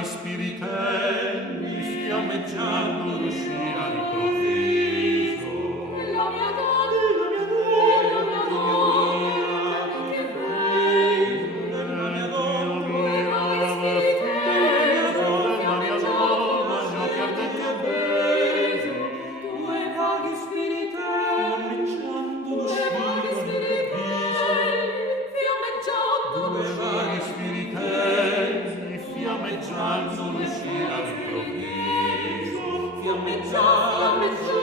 vaghi spiritelli fiammeggiando l'uscì all'improvviso. La mia donna, che bello, Nella mia donna, nella mia donna, giochi ardenti e belli, due vaghi spiritelli, fiammeggiando due l'uscì vaghi all'improvviso. spiritelli, fiammeggiando Due l'uscì vaghi spiritelli fiammeggiando l'uscì all'improvviso. fiammeggiando